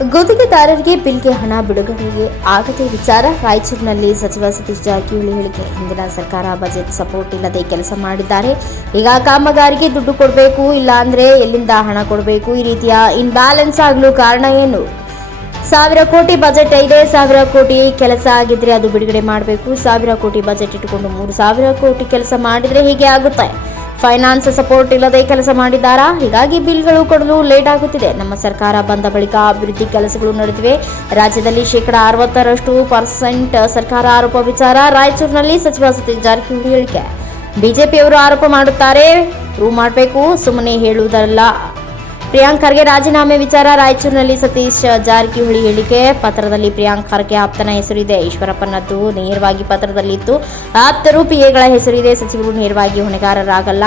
ಗುತ್ತಿಗೆದಾರರಿಗೆ ಬಿಲ್ಗೆ ಹಣ ಬಿಡುಗಡೆಗೆ ಆಗದೆ ವಿಚಾರ. ರಾಯಚೂರಿನಲ್ಲಿ ಸಚಿವ ಸತೀಶ್ ಜಾರಕಿಹೊಳಿ ಹೇಳಿಕೆ, ಹಿಂದಿನ ಸರ್ಕಾರ ಬಜೆಟ್ ಸಪೋರ್ಟ್ ಇಲ್ಲದೆ ಕೆಲಸ ಮಾಡಿದ್ದಾರೆ. ಈಗ ಕಾಮಗಾರಿಗೆ ದುಡ್ಡು ಕೊಡಬೇಕು ಇಲ್ಲ ಅಂದ್ರೆ ಎಲ್ಲಿಂದ ಹಣ ಕೊಡಬೇಕು? ಈ ರೀತಿಯ ಇನ್ಬ್ಯಾಲೆನ್ಸ್ ಆಗಲು ಕಾರಣ ಏನು? ಸಾವಿರ ಕೋಟಿ ಬಜೆಟ್ ಐದೇ ಸಾವಿರ ಕೋಟಿ ಕೆಲಸ ಆಗಿದ್ರೆ ಅದು ಬಿಡುಗಡೆ ಮಾಡಬೇಕು. ಸಾವಿರ ಕೋಟಿ ಬಜೆಟ್ ಇಟ್ಟುಕೊಂಡು ಮೂರು ಸಾವಿರ ಕೋಟಿ ಕೆಲಸ ಮಾಡಿದ್ರೆ ಹೀಗೆ ಆಗುತ್ತೆ? ಫೈನಾನ್ಸ್ ಸಪೋರ್ಟ್ ಇಲ್ಲದೆ ಕೆಲಸ ಮಾಡಿದ್ದಾರಾ? ಹೀಗಾಗಿ ಬಿಲ್ಗಳು ಕೊಡಲು ಲೇಟ್ ಆಗುತ್ತಿದೆ. ನಮ್ಮ ಸರ್ಕಾರ ಬಂದ ಬಳಿಕ ಅಭಿವೃದ್ಧಿ ಕೆಲಸಗಳು ನಡೆದಿವೆ. ರಾಜ್ಯದಲ್ಲಿ ಶೇಕಡಾ ಅರವತ್ತರಷ್ಟು ಪರ್ಸೆಂಟ್ ಸರ್ಕಾರ ಆರೋಪ ವಿಚಾರ. ರಾಯಚೂರಿನಲ್ಲಿ ಸಚಿವ ಸತೀಶ್ ಜಾರಕಿಹೊಳಿ ಹೇಳಿಕೆ. ಬಿಜೆಪಿಯವರು ಆರೋಪ ಮಾಡುತ್ತಾರೆ. ಪ್ರೂವ್ ಮಾಡಬೇಕು. ಸುಮ್ಮನೆ ಹೇಳುವುದಲ್ಲ. ಪ್ರಿಯಾಂಕ್ ಖರ್ಗೆ ರಾಜೀನಾಮೆ ವಿಚಾರ, ರಾಯಚೂರಿನಲ್ಲಿ ಸತೀಶ್ ಜಾರಕಿಹೊಳಿ ಹೇಳಿಕೆ. ಪತ್ರದಲ್ಲಿ ಪ್ರಿಯಾಂಕ್ ಖರ್ಗೆ ಆಪ್ತನ ಹೆಸರಿದೆ. ಈಶ್ವರಪ್ಪನದ್ದು ನೇರವಾಗಿ ಪತ್ರದಲ್ಲಿತ್ತು. ಆಪ್ತರು ಪಿಎಗಳ ಹೆಸರಿದೆ. ಸಚಿವರು ನೇರವಾಗಿ ಹೊಣೆಗಾರರಾಗಲ್ಲ.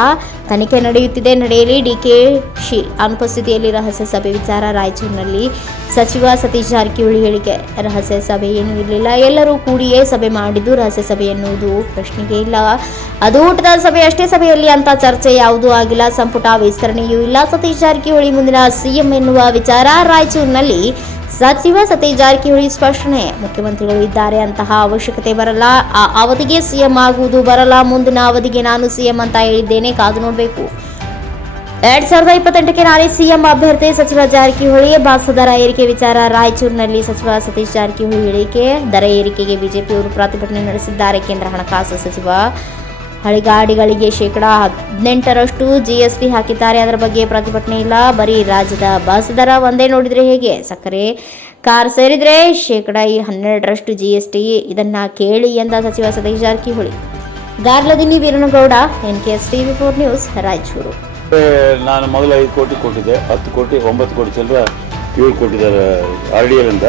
ತನಿಖೆ ನಡೆಯುತ್ತಿದೆ. ನಡೆಯಲಿ ಡಿಕೆಶಿ ಅನುಪಸ್ಥಿತಿಯಲ್ಲಿ ರಹಸ್ಯ ಸಭೆ ವಿಚಾರ, ರಾಯಚೂರಿನಲ್ಲಿ ಸಚಿವ ಸತೀಶ್ ಜಾರಕಿಹೊಳಿ ಹೇಳಿಕೆ. ರಹಸ್ಯ ಸಭೆ ಏನೂ ಇರಲಿಲ್ಲ. ಎಲ್ಲರೂ ಕೂಡಿಯೇ ಸಭೆ ಮಾಡಿದ್ದು, ರಹಸ್ಯ ಸಭೆ ಎನ್ನುವುದು ಪ್ರಶ್ನೆಗೆ ಇಲ್ಲ. ಅದು ಊಟದ ಸಭೆ, ಅಷ್ಟೇ ಸಭೆಯಲ್ಲಿ ಅಂತ ಚರ್ಚೆ ಯಾವುದೂ ಆಗಿಲ್ಲ. ಸಂಪುಟ ವಿಸ್ತರಣೆಯೂ ಇಲ್ಲ. ಸತೀಶ್ ಜಾರಕಿಹೊಳಿ ಮುಂದಿನ ಸಿಎಂ ಎನ್ನುವ ವಿಚಾರ ರಾಯಚೂರಿನಲ್ಲಿ ಸಚಿವ ಸತೀಶ್ ಜಾರಕಿಹೊಳಿ ಸ್ಪಷ್ಟನೆ ಮುಖ್ಯಮಂತ್ರಿಗಳು ಇದ್ದಾರೆ ಅಂತಹ ಅವಶ್ಯಕತೆ ಬರಲ್ಲ. ಆ ಅವಧಿಗೆ ಸಿಎಂ ಆಗುವುದು ಬರಲ್ಲ. ಮುಂದಿನ ಅವಧಿಗೆ ನಾನು ಸಿಎಂ ಅಂತ ಹೇಳಿದ್ದೇನೆ. ಕಾದು ನೋಡಬೇಕು. ಎರಡ್ ಸಾವಿರದ ಇಪ್ಪತ್ತೆಂಟಕ್ಕೆ ನಾಳೆ ಸಿಎಂ ಅಭ್ಯರ್ಥಿ ಸಚಿವ ಜಾರಕಿಹೊಳಿ ಬಾಸ ದರ ಏರಿಕೆ ವಿಚಾರ ರಾಯಚೂರಿನಲ್ಲಿ ಸಚಿವ ಸತೀಶ್ ಜಾರಕಿಹೊಳಿ ಹೇಳಿಕೆ. ದರ ಏರಿಕೆಗೆ ಬಿಜೆಪಿಯವರು ಪ್ರತಿಭಟನೆ ನಡೆಸಿದ್ದಾರೆ. ಕೇಂದ್ರ ಹಣಕಾಸು ಸಚಿವ ಹಳಿಗಾಡಿಗಳಿಗೆ ಶೇಕಡಾ ಹದಿನೆಂಟರಷ್ಟು ಜಿಎಸ್ಟಿ ಹಾಕಿದ್ದಾರೆ. ಅದರ ಬಗ್ಗೆ ಪ್ರತಿಭಟನೆ ಇಲ್ಲ. ಬರೀ ರಾಜ್ಯದ ಬಸ್ ದರ ಒಂದೇ ನೋಡಿದ್ರೆ ಹೇಗೆ? ಸಕ್ಕರೆ ಕಾರ್ ಸೇರಿದ್ರೆ ಶೇಕಡಾ ಈ ಹನ್ನೆರಡರಷ್ಟು ಜಿಎಸ್ಟಿ ಇದನ್ನ ಕೇಳಿ ಎಂದ ಸಚಿವ Satish Jarkiholi. ಗಾರ್ಲದಿನಿ Veeranagouda N K S TV four news Raichur. ನಾನು ಮೊದಲು ಐದು ಕೋಟಿ ಕೊಟ್ಟಿದ್ದೆ. ಹತ್ತು ಕೋಟಿ, ಒಂಬತ್ತು ಕೋಟಿ ಚಂದ್ರ ಏಳು ಕೊಟ್ಟಿದ್ದಾರೆ ಆರ್ ಡಿ ಎಲ್ ಅಂತ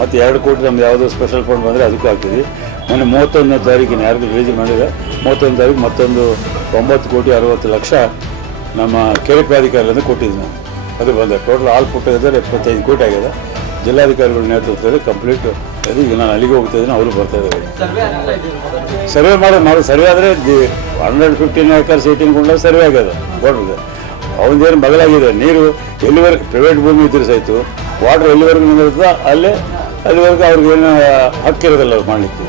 ಮತ್ತು ಎರಡು ಕೋಟಿ ನಮ್ದು ಯಾವುದೋ ಸ್ಪೆಷಲ್ ಫಂಡ್ ಬಂದರೆ ಅದಕ್ಕೂ ಹಾಕ್ತೀವಿ ನಾನು ಮೂವತ್ತೊಂದನೇ ತಾರೀಕಿನ ಯಾರಿಗೂ ರಿಲೀಸ್ ಮಾಡಿದ್ರೆ ಮೂವತ್ತೊಂದು ಸಾವಿರ ಮತ್ತೊಂದು ಒಂಬತ್ತು ಕೋಟಿ ಅರವತ್ತು ಲಕ್ಷ ನಮ್ಮ ಕೆರೆ ಪ್ರಾಧಿಕಾರದಿಂದ ನಾವು. ಅದು ಬಂದೆ ಟೋಟಲ್ ಆಲ್ ಕೊಟ್ಟಿದ್ದಾರೆ ಎಪ್ಪತ್ತೈದು ಕೋಟಿ ಆಗಿದೆ. ಜಿಲ್ಲಾಧಿಕಾರಿಗಳ ನೇತೃತ್ವದಲ್ಲಿ ಕಂಪ್ಲೀಟ್ ಅದು ಈಗ ನಾನು ಅಲ್ಲಿಗೆ ಹೋಗ್ತಾ ಇದ್ದೀನಿ, ಅವರು ಬರ್ತಾ ಇದ್ದಾರೆ. ಸರ್ವೆ ಮಾಡಿ ಸರ್ವೆ ಆದರೆ ಹಂಡ್ರೆಡ್ ಫಿಫ್ಟೀನ್ ಏಕರ್ಸ್ ಸೀಟಿಂಗ್ ಗುಂಡ ಸರ್ವೆ ಆಗಿದೆ. ಬೋರ್ಡ್ಗೆ ಅವನದೇನು ಬಗಲಾಗಿದೆ, ನೀರು ಎಲ್ಲಿವರೆಗೆ ಪ್ರೈವೇಟ್ ಭೂಮಿ ಇದ್ರೆ ಸಹಿತ ವಾಟರ್ ಎಲ್ಲಿವರೆಗೂ ನಿಂದಿರ್ತದೆ ಅಲ್ಲೇ ಅಲ್ಲಿವರೆಗೂ ಅವ್ರಿಗೆ ಏನು ಹಕ್ಕಿರೋದಿಲ್ಲ ಅವ್ರು ಮಾಡಲಿಕ್ಕೆ.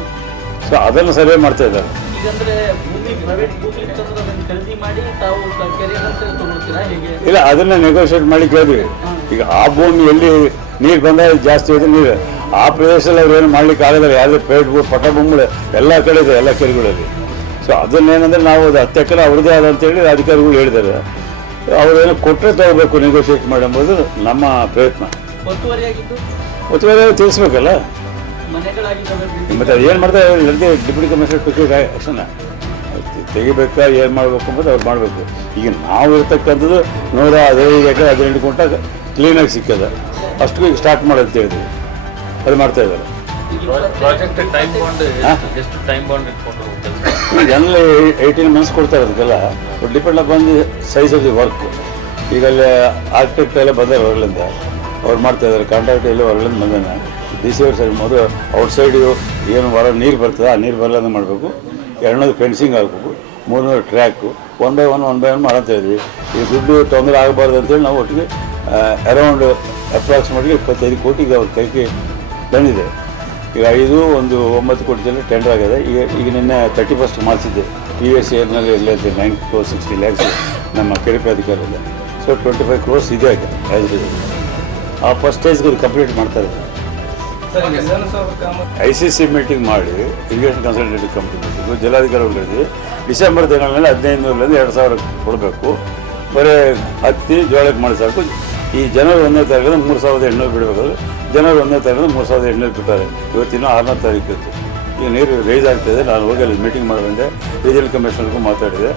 ಸೊ ಅದನ್ನು ಸರ್ವೆ ಮಾಡ್ತಾ ಇದ್ದಾರೆ. ಈಗಂದ್ರೆ ಭೂಮಿ ಪ್ರೈವೇಟ್ ಭೂಮಿ ಇತ್ತಂದ್ರೆ ಅದನ್ನ ಖರೀದಿ ಮಾಡಿ ತಾವು ಕ- ಕೆರೆಯನ್ನು ತಗೊಳ್ತೀರಾ ಹೇಗೆ? ಇಲ್ಲ ಅದನ್ನ ನೆಗೋಷಿಯೇಟ್ ಮಾಡಿ ಕೇಳಿದ್ವಿ ಈಗ ಆ ಭೂಮಿ ಎಲ್ಲಿ ನೀರು ಬಂದಾಗ ಜಾಸ್ತಿ ಇದೆ ನೀರು. ಆ ಪ್ರದೇಶದಲ್ಲಿ ಅವ್ರು ಏನು ಮಾಡ್ಲಿಕ್ಕೆ ಆಗೋದಿಲ್ಲ ಯಾವುದೇ ಪೇಟ್ ಭೂ ಪಟ ಭೂಮಿಗಳು ಎಲ್ಲ ಕಡೆ ಇದೆ ಎಲ್ಲ ಕೆರೆಗಳಲ್ಲಿ. ಸೊ ಅದನ್ನೇನಂದ್ರೆ ನಾವು ಅದು ಹತ್ತು ಎಕರೆ ಅವ್ರದ್ದೇ ಆದ ಅಂತೇಳಿ ಅಧಿಕಾರಿಗಳು ಹೇಳಿದ್ದಾರೆ. ಅವ್ರೇನು ಕೊಟ್ಟರೆ ತಗೋಬೇಕು ನೆಗೋಷಿಯೇಟ್ ಮಾಡಿ ಎಂಬುದು ನಮ್ಮ ಪ್ರಯತ್ನ. ಒತ್ತುವರಿ ತಿಳಿಸ್ಬೇಕಲ್ಲ? ಮತ್ತು ಅದು ಏನು ಮಾಡ್ತಾರೆ ಎಲ್ಲರಿಗೆ ಡಿಪ್ಯೂಟಿ ಕಮಿಷನರ್ ಟುಕ್ಕೆ ಆಕ್ಷನ್. ತೆಗಿಬೇಕಾ ಏನು ಮಾಡಬೇಕು ಅಂಬೋದು ಅವ್ರು ಮಾಡಬೇಕು. ಈಗ ನಾವು ಇರ್ತಕ್ಕಂಥದ್ದು ನೂರ ಹದಿನೈದು ಎಕರೆ ಹದಿನೆಂಟು ಗುಂಟ ಕ್ಲೀನಾಗಿ ಸಿಕ್ಕದ. ಅಷ್ಟು ಈಗ ಸ್ಟಾರ್ಟ್ ಮಾಡೋದು ಹೇಳಿದ್ವಿ ಅದು ಮಾಡ್ತಾ ಇದ್ದಾರೆ. ಪ್ರಾಜೆಕ್ಟ್ ಟೈಮ್ ಬಾಂಡ್ ಹಾ? ಟೈಮ್ ಬಾಂಡ್ ಇಟ್ಕೊಂಡು ಕೆಲಸ ಜನರಲಿ ಏಯ್ಟೀನ್ ಮಂತ್ಸ್ ಕೊಡ್ತಾರೆ ಅದಕ್ಕೆಲ್ಲ. ಡಿಪೆಂಡ್ ಆಗಿ ಬಂದು ಸೈಜ್ ಆಫ್ ದಿ ವರ್ಕ್ ಈಗ ಅಲ್ಲಿ ಆರ್ಕಿಟೆಕ್ಟ್ ಎಲ್ಲ ಬಂದಾರೆ ಹೊರಗಲಿಂದ ಅವ್ರು ಮಾಡ್ತಾ ಇದ್ದಾರೆ ಕಾಂಟ್ರಾಕ್ಟ್ ಎಲ್ಲ ಹೊರಗಲಿಂದ ಬಂದಾನೆ. ಡಿ ಸಿ ಅವ್ರ ಸೈಡ್ ಮೊದಲು ಔಟ್ಸೈಡು ಏನು ಹೊರ ನೀರು ಬರ್ತದೆ, ಆ ನೀರು ಬರಲಾರ್ದು ಮಾಡಬೇಕು. ಎರಡನೇದು ಫೆನ್ಸಿಂಗ್ ಹಾಕಬೇಕು. ಮೂರನೇದು track one by one one by one ಮಾಡಂತ ಇದ್ವಿ. ಈ ದುಡ್ಡು ತೊಂದರೆ ಆಗಬಾರ್ದು ಅಂತೇಳಿ ನಾವು ಒಟ್ಟಿಗೆ ಅರೌಂಡ್ ಅಪ್ರಾಕ್ಸಿಮೇಟ್ಲಿ ಇಪ್ಪತ್ತೈದು ಕೋಟಿಗೆ ಅವ್ರ ಕೈಗೆ ಬಂದಿದೆ. ಈಗ ಐದು, ಒಂದು, ಒಂಬತ್ತು ಕೋಟಿ ಜನ ಟೆಂಡರ್ ಆಗಿದೆ. ಈಗ ಈಗ ನಿನ್ನೆ ತರ್ಟಿ ಫಸ್ಟ್ ಮಾಡಿಸಿದ್ದೆ ಪಿ ಎಸ್ ಇಯರ್ನಲ್ಲಿ ಅಂತ ನೈನ್ ಕ್ರೋರ್ ಸಿಕ್ಸ್ಟಿ ಲ್ಯಾಕ್ಸ್ ನಮ್ಮ ಕೆರೆಪಿ ಪ್ರಾಧಿಕಾರದಿಂದ ಸೊ ಟ್ವೆಂಟಿ ಫೈವ್ ಕ್ರೋರ್ಸ್ ಇದೆ ಆ್ಯಸ್ ಆ ಫಸ್ಟ್ ಸ್ಟೇಜ್ಗೆ ಕಂಪ್ಲೀಟ್ ಮಾಡ್ತಾರೆ ಐ ಸಿ ಸಿ ಮೀಟಿಂಗ್ ಮಾಡಿ ಇರಿಗೇಷನ್ ಕನ್ಸಲ್ಟೇಟಿವ್ ಕಂಪ್ನಿ ಇದು ಜಿಲ್ಲಾಧಿಕಾರಿಗಳು ಹೇಳಿದ್ವಿ ಡಿಸೆಂಬರ್ ತಿಂಗಳಲ್ಲಿ ಹದಿನೈದು ನೂರರಿಂದ ಎರಡು ಸಾವಿರ ಕೊಡಬೇಕು. ಬರೀ ಹತ್ತಿ, ಜೋಳಕ್ಕೆ ಮಾಡಿ ಸಾಕು. ಈ ಜನವರಿ ಒಂದನೇ ತಾರೀಕಿಂದ ಮೂರು ಸಾವಿರದ ಎಂಟುನೂರು ಬಿಡಬೇಕಾದ್ರೆ ಜನವರಿ ಒಂದನೇ ತಾರೀಕಿಂದ ಮೂರು ಸಾವಿರದ ಎಂಟುನೂರು ಬಿಟ್ಟಾರೆ ಇವತ್ತಿನ ಆರನೇ ತಾರೀಕು ಇತ್ತು. ಈಗ ನೀರು ರೈಸ್ ಇದೆ. ನಾನು ಹೋಗಿ ಅಲ್ಲಿ ಮೀಟಿಂಗ್ ಮಾಡಿ ಬಂದೆ ರೀಜನಲ್ ಕಮಿಷನರ್ಗೂ ಮಾತಾಡಿದೆ.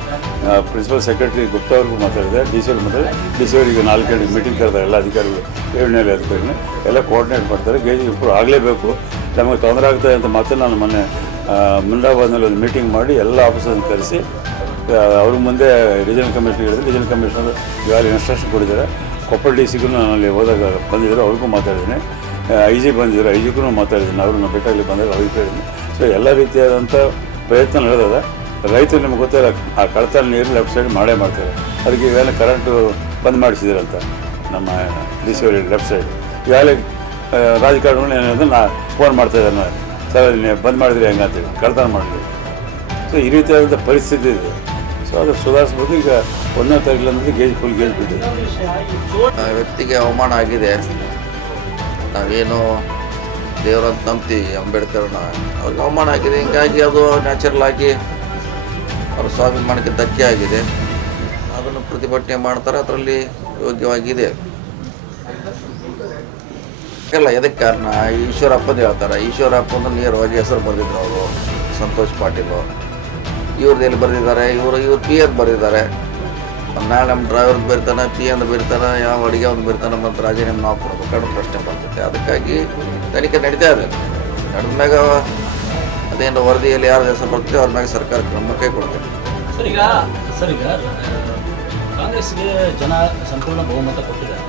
ಪ್ರಿನ್ಸಿಪಲ್ ಸೆಕ್ರೆಟರಿ ಗುಪ್ತಾ ಅವ್ರಿಗೂ ಮಾತಾಡಿದೆ. ಡಿ ಸಿ ಅವ್ರಿಗೆ ಮಾತಾಡಿದೆ ಡಿ ಸಿ ಅವರಿಗೆ ನಾಲ್ಕು ಮೀಟಿಂಗ್ ಕರೆದ ಎಲ್ಲ ಅಧಿಕಾರಿಗಳು ಏಳನೇ ಅಧಿಕಾರಿನ ಎಲ್ಲ ಕೋಆರ್ಡಿನೇಟ್ ಮಾಡ್ತಾರೆ. ಗೇಜ್ ಇಂಪ್ರೂವ್ ಆಗಲೇಬೇಕು. ನಮಗೆ ತೊಂದರೆ ಆಗ್ತದೆ ಅಂತ ಮಾತ್ರ ನಾನು ಮೊನ್ನೆ ಮುಂದಾಬಾದ್ನಲ್ಲಿ ಒಂದು ಮೀಟಿಂಗ್ ಮಾಡಿ ಎಲ್ಲ ಆಫೀಸರ್ನ ಕರೆಸಿ ಅವ್ರ ಮುಂದೆ ರೀಜನಲ್ ಕಮಿಷನರ್ ಹೇಳಿದ್ರು ರೀಜನಲ್ ಕಮಿಷನರ್ ಯಾರು ಇನ್ಸ್ಟ್ರಕ್ಷನ್ ಕೊಡಿದ್ದಾರೆ ಕೊಪ್ಪಳ ಡಿ ಸಿಗೂ ನಾನು ಅಲ್ಲಿ ಹೋದಾಗ ಬಂದಿದ್ದರು ಅವ್ರಿಗೂ ಮಾತಾಡಿದ್ದೀನಿ. ಐ ಜಿ ಬಂದಿದ್ದರು ಐ ಜಿಗೂ ಮಾತಾಡಿದ್ದೀನಿ. ಅವರು ನಮ್ಮ ಬೆಟ್ಟಲ್ಲಿ ಬಂದಾಗ ಅವ್ರಿಗೆ ಹೇಳಿದ್ದೀನಿ ಸೊ ಎಲ್ಲ ರೀತಿಯಾದಂಥ ಪ್ರಯತ್ನ ನಡೆದದ. ರೈತರು ನಿಮ್ಗೆ ಗೊತ್ತಿಲ್ಲ, ಆ ಕಳತನ ನೀರು ಲೆಫ್ಟ್ ಸೈಡ್ ಮಾಡೇ ಮಾಡ್ತಾರೆ. ಅದಕ್ಕೆ ಇವೆಲ್ಲ ಕರೆಂಟು ಬಂದ್ ಮಾಡಿಸಿದ್ರಂತ ನಮ್ಮ ಡಿ ಲೆಫ್ಟ್ ಸೈಡ್ ಈಗಾಗಲೇ ರಾಜಕಾರಣಿಗಳು ಏನಂದ್ರೆ ನಾ ಫೋನ್ ಮಾಡ್ತಾ ಇದ್ದಾರೆ ನಾನು ಸರ್ ಬಂದ್ ಮಾಡಿದ್ರಿ ಹೆಂಗಂತೇಳಿ ಕಳ್ತನ ಮಾಡಿದ್ರಿ. ಸೊ ಈ ರೀತಿಯಾದಂಥ ಪರಿಸ್ಥಿತಿ ಇದೆ. ಸೊ ಅದು ಸುಧಾರಿಸ್ಬೋದು. ಈಗ ಒಂದನೇ ತಾರೀಕು ಅಂದರೆ ಗೇಜ್ ಫುಲ್ ಗೇಜ್ ಬಿಟ್ಟಿದೆ. ವ್ಯಕ್ತಿಗೆ ಅವಮಾನ ಆಗಿದೆ. ನಾವೇನು ದೇವರಂತ ನಂಬ್ತಿ ಅಂಬೇಡ್ಕರ್ನ ಅವ್ರಿಗೆ ಅವಮಾನ ಆಗಿದೆ ಹಿಂಗಾಗಿ ಅದು ನ್ಯಾಚುರಲ್ ಆಗಿ ಅವ್ರ ಸ್ವಾಭಿಮಾನಕ್ಕೆ ಧಕ್ಕೆ ಆಗಿದೆ. ಅದನ್ನು ಪ್ರತಿಭಟನೆ ಮಾಡ್ತಾರೆ. ಅದರಲ್ಲಿ ಯೋಗ್ಯವಾಗಿದೆ. ಇಲ್ಲ ಎದಕ್ಕೆ ಕಾರಣ? ಈಶ್ವರಪ್ಪಂದು ಹೇಳ್ತಾರೆ. ಈಶ್ವರಪ್ಪಂದು ನೇರವಾಗಿ ಹೆಸರು ಬರೆದಿದ್ರು ಅವರು, ಸಂತೋಷ್ ಪಾಟೀಲ್. ಇವ್ರದ್ದು ಎಲ್ಲಿ ಬರೆದಿದ್ದಾರೆ? ಇವರು, ಇವ್ರು ಪಿ ಎದ್ ಬರೆದಿದ್ದಾರೆ. ನಾಳೆ ನಮ್ಮ ಡ್ರೈವರ್ ಬರೀತಾನೆ ಪಿ ಅಂತ ಬರೀತಾನೆ ಯಾವ ಅಡುಗೆ ಒಂದು ಬರೀತಾನೆ ಮತ್ತು ರಾಜೀನಾಮೆ ನಾವು ಕೊಡ್ಬೇಕಾದ್ರೆ ಪ್ರಶ್ನೆ ಬರ್ತೈತೆ ಅದಕ್ಕಾಗಿ ತನಿಖೆ ನಡೀತಾ ಇದೆ. ನಡೆದ ಮ್ಯಾಗ ಅದೇನು ವರದಿಯಲ್ಲಿ ಯಾರು ಹೆಸರು ಬರ್ತೀವಿ ಅವ್ರ ಮ್ಯಾಗ ಸರ್ಕಾರ ಕ್ರಮ ಕೈ ಸರ್ ಈಗ ಸರ್ ಈಗ ಕಾಂಗ್ರೆಸ್ಗೆ ಜನ ಸಂಪೂರ್ಣ ಬಹುಮತ ಕೊಟ್ಟಿದ್ದಾರೆ.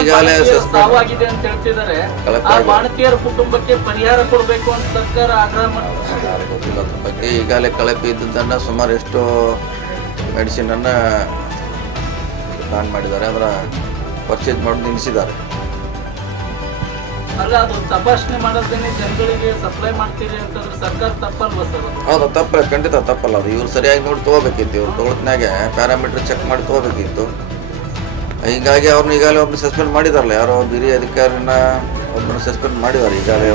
ಈಗಾಗಲೇ ಸಸ್ಪೆಂಡ್ ಸಾವಾಗಿದೆ ಅಂತ ಹೇಳ್ತಿದ್ದಾರೆ. ಕಳಪೆ ಆ ಆಗಿದೆ. ಬಾಣತಿಯರ ಕುಟುಂಬಕ್ಕೆ ಪರಿಹಾರ ಕೊಡಬೇಕು ಅಂತ ಸರ್ಕಾರ ಆಗ್ರಹ ಮಾಡ್ತಾರೆ ಗೊತ್ತಿಲ್ಲ. ಅದ್ರ ಬಗ್ಗೆ ಈಗಾಗಲೇ ಕಳಪೆ ಇದ್ದದ್ದನ್ನು ಸುಮಾರು ಎಷ್ಟು ಮೆಡಿಸಿನನ್ನು ಬ್ಯಾನ್ ಮಾಡಿದ್ದಾರೆ ಅದರ ಪರ್ಚೇಸ್ ಮಾಡಿ ನಿಲ್ಲಿಸಿದ್ದಾರೆ. ಅಲ್ಲ ಅದು ತಪಾಸಣೆ ಮಾಡೋದೇನೆ ಜನಗಳಿಗೆ ಸಪ್ಲೈ ಮಾಡ್ತೀರಿ ಅಂತಂದ್ರೆ ಸರ್ಕಾರ ತಪ್ಪಲ್ವಾ ಸರ್ ಹೌದು ತಪ್ಪಲ್ಲ ಖಂಡಿತ ತಪ್ಪಲ್ಲ ಅದು. ಇವ್ರು ಸರಿಯಾಗಿ ನೋಡಿ ತಗೋಬೇಕಿತ್ತು ಇವ್ರು ತೊಗೊಳ್ತಿನಾಗೆ ಪ್ಯಾರಾಮೀಟರ್ ಚೆಕ್ ಮಾಡಿ ತಗೋಬೇಕಿತ್ತು. ಹೀಗಾಗಿ ಅವ್ರನ್ನ ಈಗಾಗಲೇ ಒಬ್ಬರು ಸಸ್ಪೆಂಡ್ ಮಾಡಿದಾರಲ್ಲ ಯಾರೋ ಒಂದು ಹಿರಿಯ ಅಧಿಕಾರಿನ ಒಬ್ಬರನ್ನ ಸಸ್ಪೆಂಡ್ ಮಾಡಿದ್ದಾರೆ. ಈಗಾಗಲೇ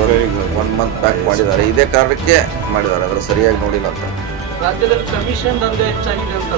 ಒನ್ ಮಂತ್ ಬ್ಯಾಕ್ ಮಾಡಿದ್ದಾರೆ. ಇದೇ ಕಾರಣಕ್ಕೆ ಮಾಡಿದ್ದಾರೆ ಅದರ ಸರಿಯಾಗಿ ನೋಡಿಲ್ಲ ಅಂತ. ರಾಜ್ಯದಲ್ಲಿ ಕಮಿಷನ್ ದಂಧೆ ಹೆಚ್ಚಾಗಿದೆ ಅಂತ